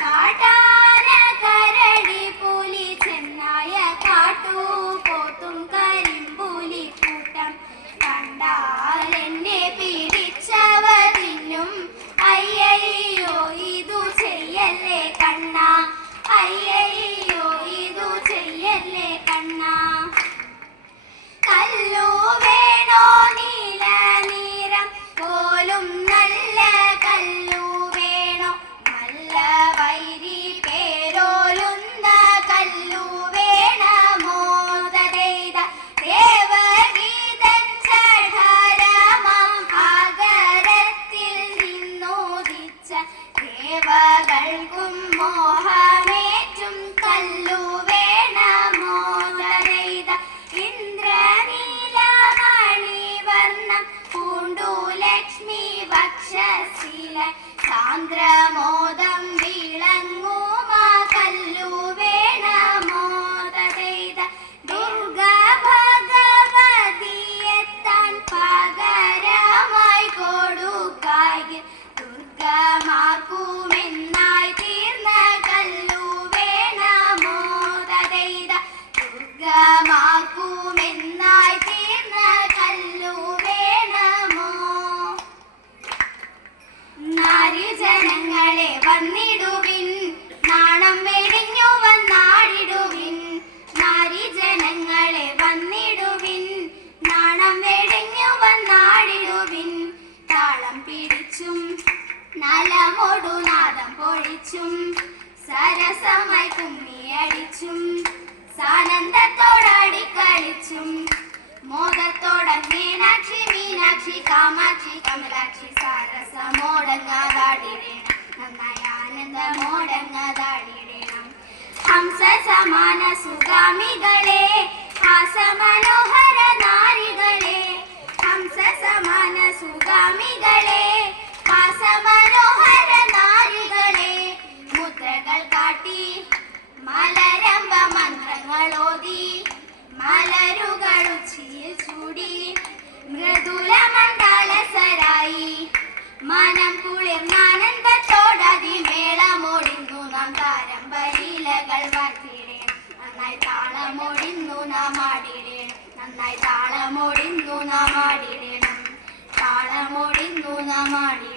കാട്ടാന ദേവകൾക്കും മോഹമേറ്റും കല്ലു വേണമോ തരൈത ഇന്ദ്രനീലമണിവർണ്ണം പൂണ്ടു ലക്ഷ്മി വക്ഷസില സാന്ദ്രമോദം വിളങ്ങുമ കല്ലു വേണമോ തരൈത ദുർഗ ഭഗവതിയെത്താൻ പകരമായി കൊടുക്കായി ദുർഗമാക്കുമെന്നായി തീർന്ന കല്ലു വേണമോ തരൈത ദുർഗമാക്കുമെന്നായി തീർന്ന കല്ലു വേണമോ നാരിജനങ്ങളെ വന്നിടുവിൻ നാണം വെടിഞ്ഞു വന്നാടിടുവിൻ നാരിജനങ്ങളെ വന്നിടുവിൻ നാണം വെടിഞ്ഞു വന്നാടിടുവിൻ താളം പിടിച്ചും നലമൊടു നാദം പൊഴിച്ചും സരസമായി കുമ്മിയടിച്ചും സാനന്ദത്തോടാടി കളിച്ചും മോദത്തോടെ മീനാക്ഷി മീനാക്ഷി കാമാക്ഷി കമലാക്ഷി സാരസമോടങ്ങാതാടിടേണം നന്നായി ആനന്ദമോടങ്ങാതാടിടേണം ഹംസ സമാന സുഗാമികളെ ഹാസമനോഹര നാരികളെ ഹംസ സമാന സുഗാമികളെ ഹാസമനോഹര നാരികളെ മുദ്രകൾ കാട്ടി മലരംഭ മന്ത്രങ്ങളോതി മലരുകൾ ഉച്ചിയിൽ ചൂടി മൃദുല മണ്ഡലസരായി മനം കുളിർന്നാനന്ദത്തോടതി മേളമോടിന്നു നാം താരംബലീലകൾ വർദ്ധിടേണം നന്നായി താളമോടിന്നു നാം ആടിടേണം നന്നായി താളമോടിന്നു നാം ആടിടേണം താളമോടിന്നു നാം ആടി